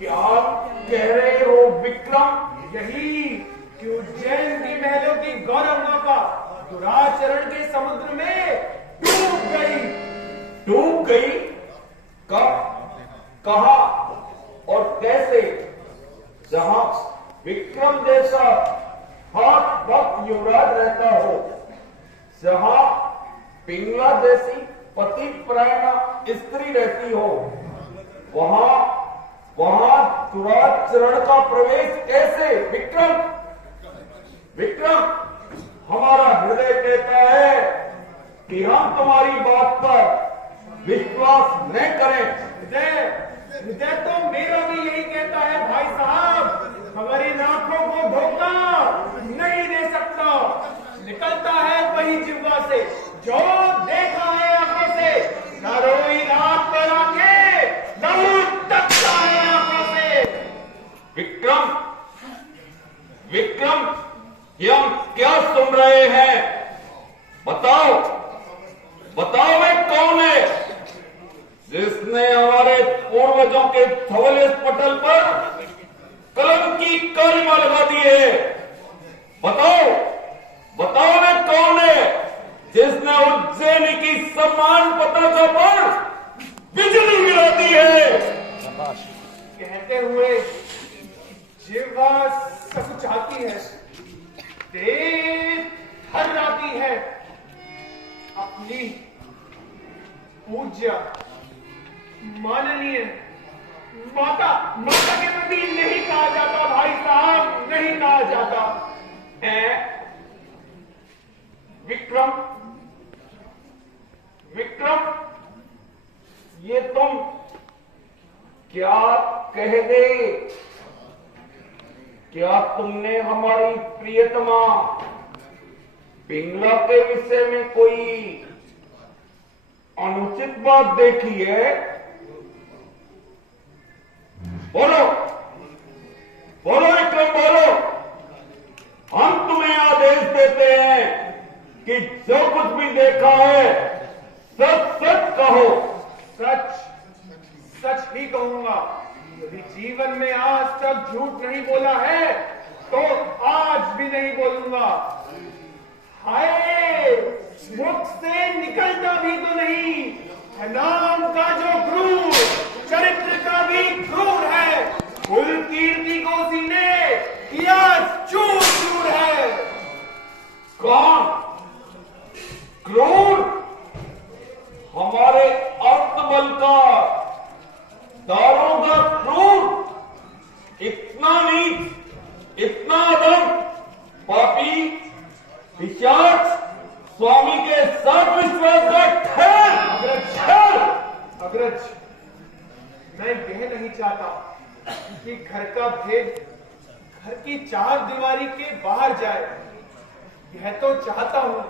क्या कह रहे हो विक्रम? यही कि उज्जैन के महलों की गौरव नौका दुराचरण के समुद्र में डूब गई। डूब गई? कब, कहा और कैसे? जहां विक्रम जैसा हाथ वक्त युवराज रहता हो, जहां पिंगला जैसी पति परायणा स्त्री रहती हो, वहां दुराचरण का प्रवेश कैसे? विक्रम, विक्रम, हमारा हृदय कहता है कि हम तुम्हारी बात पर विश्वास न करें। हृदय तो मेरा भी यही कहता है भाई साहब। हमारी आंखों को धोखा नहीं दे सकता। निकलता है वही जिह्वा से जो देखा है आंखों से। न रोई रात पर आके न तकता है आंखों से। विक्रम, विक्रम, ये हम क्या सुन रहे हैं? बताओ, बताओ वे कौन है जिसने हमारे पूर्वजों के धवल पटल पर कलम की कालिमा लगा दी है? बताओ, बताओ वे कौन है जिसने उज्जैन की सम्मान पताका पर बिजली गिरा दी है? कहते हुए जिह्वा सकुचाती है, देह थर्राती है। अपनी पूज्य माननीय माता के प्रति नहीं कहा जाता भाई साहब, नहीं कहा जाता है। विक्रम, विक्रम, ये तुम क्या कह दे? क्या तुमने हमारी प्रियतमा पिंगला के विषय में कोई अनुचित बात देखी है? बोलो, बोलो विक्रम, बोलो। हम तुम्हें आदेश देते हैं कि जो कुछ भी देखा है सच सच कहो। सच, सच ही कहूंगा। यदि जीवन में आज तक झूठ नहीं बोला है तो आज भी नहीं बोलूंगा। हाय, मुख से निकलता भी तो नहीं। नाम का जो क्रूर, चरित्र का भी क्रूर है। कुल कीर्ति को सीने किया चूर चूर है। कौन क्रूर? हमारे अर्थबल का दारोगा क्रूर? इतना नीच, इतना अधम, पापी, पिशाच, स्वामी के साथ विश्वासघात ठहर। अग्रज, मैं यह नहीं चाहता कि घर का भेद घर की चार दीवारी के बाहर जाए। यह तो चाहता हूं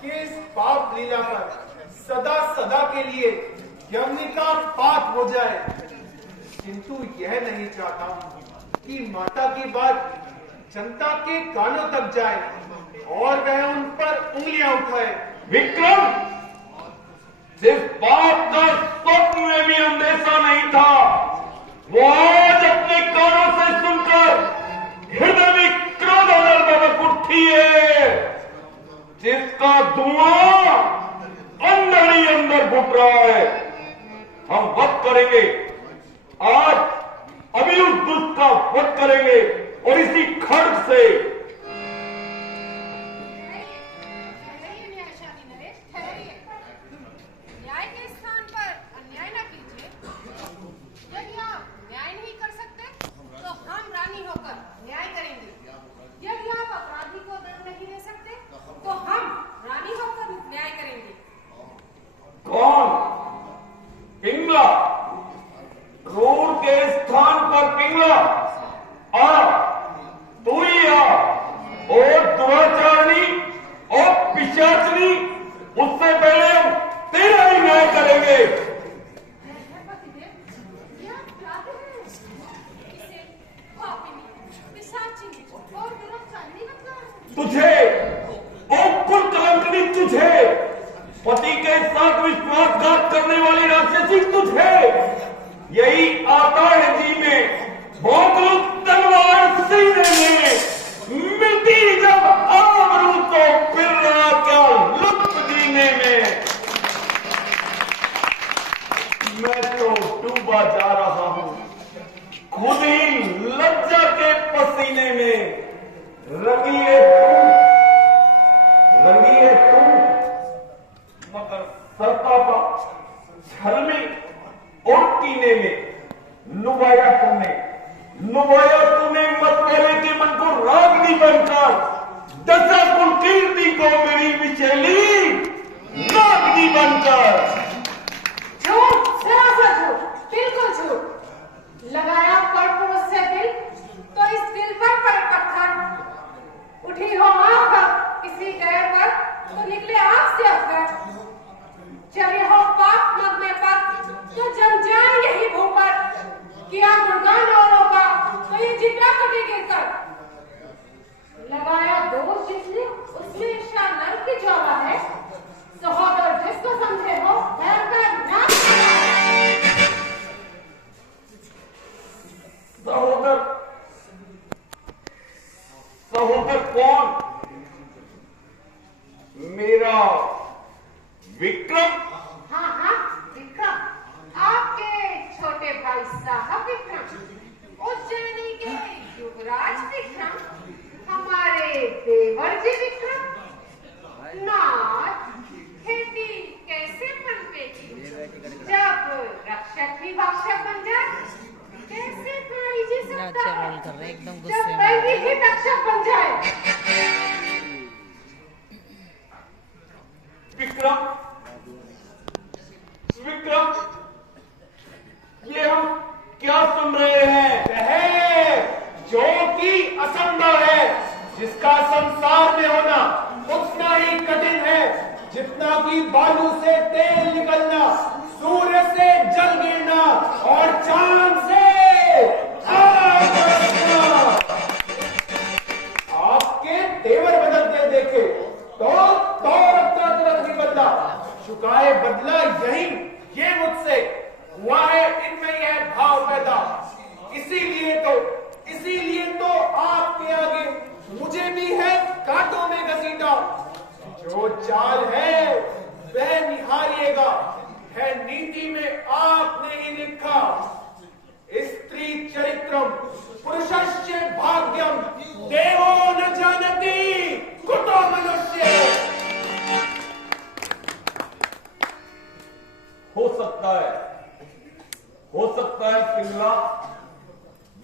कि इस पाप लीला पर सदा सदा के लिए यमनी का पाप हो जाए। किंतु यह नहीं चाहता कि माता की बात जनता के कानों तक जाए और वह उन पर उंगलियां उठाए। विक्रम, जिस बात का स्वप्न में भी अंदेशा नहीं था, वो आज अपने कानों से सुनकर हृदय में क्रोध बरक उठी है, जिसका धुआं अंदर ही अंदर घुट रहा है। हम वध करेंगे, आज अभी उस दुष्ट का वध करेंगे और इसी खड्ग से। कौन? पिंगला? क्रूर के स्थान पर पिंगला? आ, तू ही आ। और दुराचारणी और पिशाचनी, उससे पहले हम तेरा ही न्याय करेंगे। तुझे, ओ कुल कलंकनी, तुझे, पति के साथ विश्वासघात करने वाली राक्षसी तुझे, यही आता है जी में, भोंकलू तलवार सीने में, मिलती जब आबरू तो फिर रहा क्या लुत्फ जीने में। मैं तो डूबा जा रहा हूं खुद ही लज्जा के पसीने में। रंगी है तू मगर सरतापा छलमी और कीने में लुभाया तूने मतवाले के मन को रागनी बनकर, दशा कुल कीर्ति को मेरी विचेली नागनी बनकर। झूठ, सरासर झूठ, बिल्कुल झूठ। लगाया पड़पोस से दिल तो इस दिल पर पड़े पत्थर। उठी हो आंख किसी गैर पर तो निकले आंख से अफगर। चले हो पाप मगने पर तो जम जाए यही भू पर। किया गुणगान औरों का तो ये जितना कटे गिरकर। लगाया दोष जिसने उसमें ईर्ष्या नर की ज्वाला है। सहोदर जिसको समझे हो भयंकर नाश। सहोदर कौन? मेरा विक्रम। हाँ, विक्रम, आपके छोटे भाई साहब विक्रम, उज्जैनी के युवराज विक्रम, हमारे देवर जी विक्रम। नाथ, खेती कैसे पनपेगी जब रक्षक ही भक्षक बन जाए? कैसे भाई जी सकता है जब बैरी ही रक्षक बन जाए? विक्रम, ये हम क्या सुन रहे हैं? है जो कि असंभव है, जिसका संसार में होना उतना ही कठिन है जितना कि बालू से तेल निकलना, सूर्य से जल गिरना और चांद से आग बरसना। आपके तेवर बदलते देखे तो तुरंत नहीं बदला, चुकाए बदला यही ये मुझसे हुआ है। इनमें यह भाव पैदा, इसीलिए तो आपके आगे मुझे भी है कांटों में घसीटा। जो चाल है वह निहारिएगा, है नीति में आपने ही लिखा। स्त्री चरित्रम पुरुषस्य भाग्यम देवो न जानति कुतो मनुष्य। हो सकता है पिंगला,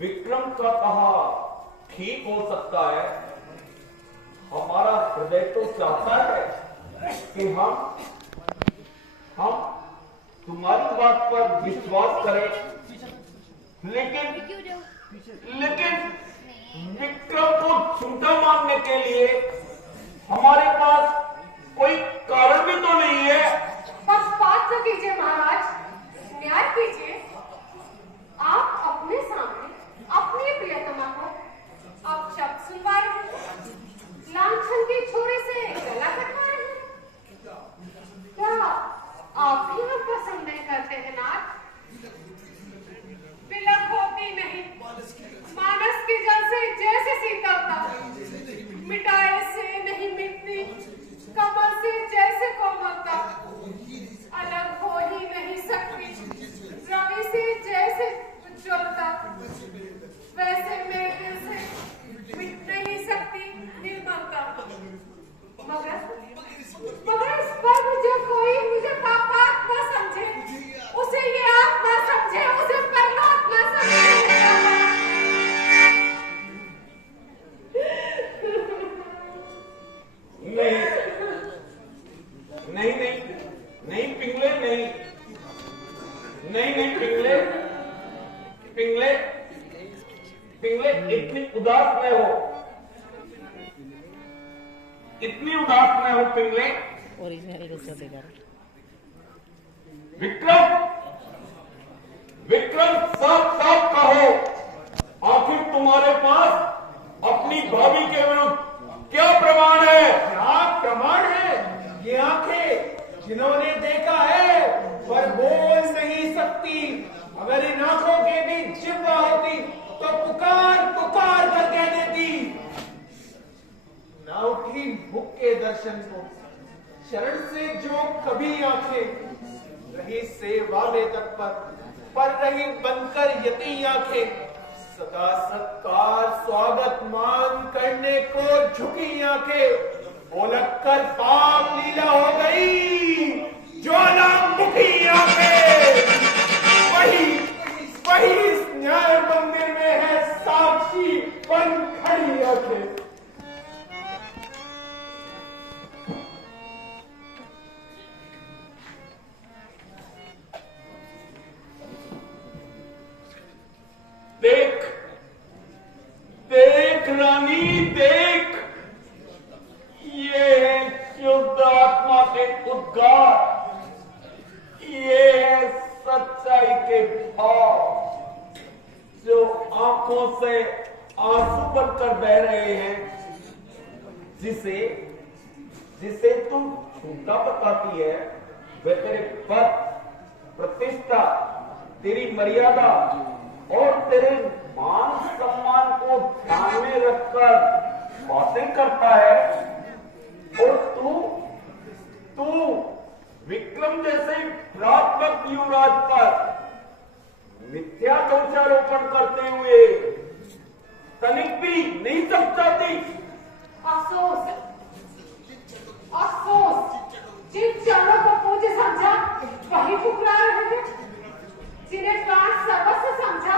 विक्रम का कहा ठीक हो सकता है। हमारा हृदय तो चाहता है कि हम तुम्हारी बात पर विश्वास करें, लेकिन विक्रम को झूठा मानने के लिए हमारे पास कोई कारण भी तो नहीं है। पक्षपात न कीजिए महाराज, न्याय कीजिए। आप अपने सामने अपनी प्रियतमा को अब शब्द सुनवा रहे हैं, लांछन की छोरे से गला कटवा रहे हैं। क्या आप भी हम पसंद नहीं करते हैं नाथ? बिलक होती नहीं मानस के जल से जैसे शीतलता, मिटाए से नहीं मिटती कमल से जैसे कोमलता, अलग हो ही नहीं सकती रवि से जैसे उज्ज्वलता, वैसे मेरे दिल से मिट नहीं सकती निर्मलता। मगर इस पर जो कोई मुझे पापात न समझे, उसे ये आत्मा समझे, उसे परमात्मा समझे। नहीं पिंगले, नहीं पिंगले इतनी उदास न हो, पिंगले। विक्रम साफ कहो, आखिर तुम्हारे पास अपनी भाभी के विरुद्ध क्या प्रमाण है? क्या प्रमाण है? ये आंखें जिन्होंने देखा है पर बोल नहीं सकती, अगर इन सामने तत्पर पर रही बनकर यती आंखें, सदा सत्कार स्वागत मान करने को झुकी आंखें, बोलक कर पाप लीला हो गई ज्वालामुखी आंखें। वही इस न्याय मंदिर में है साक्षी बन खड़ी आंखें। देख देख रानी देख, ये है शुद्ध आत्मा के उद्गार, ये है सच्चाई के भाव जो आंखों से आंसू बनकर बह रहे हैं, जिसे तुम झूठा बताती है वह तेरे पद, प्रतिष्ठा, तेरी मर्यादा और तेरे मान सम्मान को ध्यान में रखकर बातें करता है, और तू विक्रम जैसे प्रात्मक युवराज पर मिथ्या दोषारोपण करते हुए तनिक भी नहीं समझाती। अफसोस अफसोस, जिन चरणों को पूज्य समझा वही पुकार रहे थे, जिन्हें प्राण सर्वस्व समझा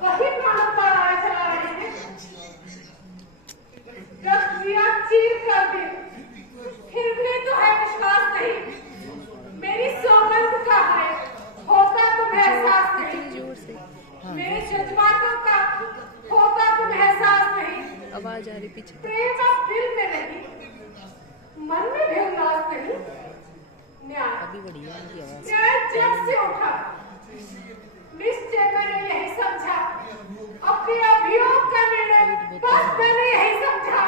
वही प्राणों पर आया चला रहे थे। रस्सियां चीर कर दी, फिर भी तो है विश्वास नहीं। मेरी सौगंध का है, होता तुम्हें एहसास नहीं। मेरे जज्बातों का होता तुम्हें एहसास नहीं। आवाज आ रही पीछे। प्रेम अब दिल में नहीं, मन में भी उल्लास नहीं। अभी बढ़िया उनकी आवाज। न्याय जब से उठा निश्चय मैंने यही समझा, अपने अभियोग का निर्णय बस मैंने यही समझा।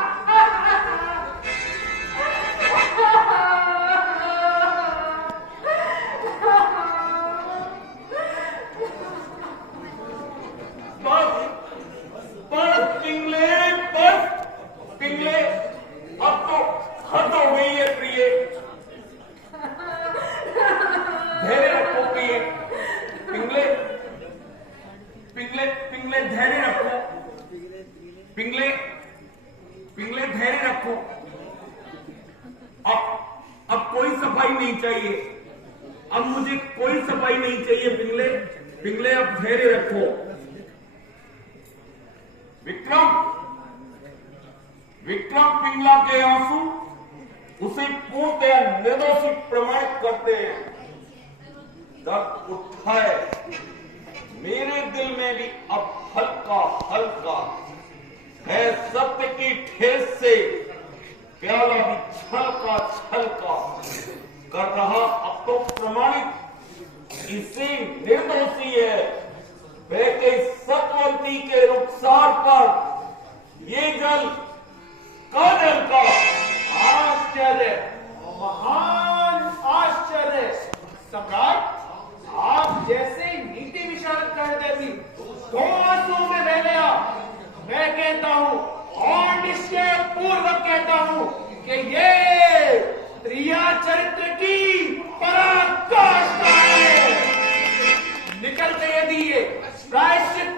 बस पिंगले, अब तो हद हो गई है प्रिय, धैर्य रखो प्रिय, पिंगले धैर्य रखो, पिंगले धैर्य रखो। अब कोई सफाई नहीं चाहिए, अब मुझे कोई सफाई नहीं चाहिए पिंगले अब धैर्य रखो। विक्रम पिंगला के आंसू उसे पूर्णतया निर्दोषी प्रमाणित करते हैं। दर्द उठाए मेरे दिल में भी अब हल्का हल्का है, सत्य की ठेस से प्याला भी छलका छलका कर रहा अब तो प्रमाणित इसे निर्दोषी है। बहते सतवंती के रुखसार पर ये जल काजल का आश्चर्य, महान आश्चर्य। सम्राट, आप जैसे नीति विशारद कर देती दो आंसुओं में बह गया। मैं कहता हूँ और निश्चय पूर्वक कहता हूँ कि ये प्रिया चरित्र की पराकाष्ठा है। निकल के यदि ये प्रायश्चित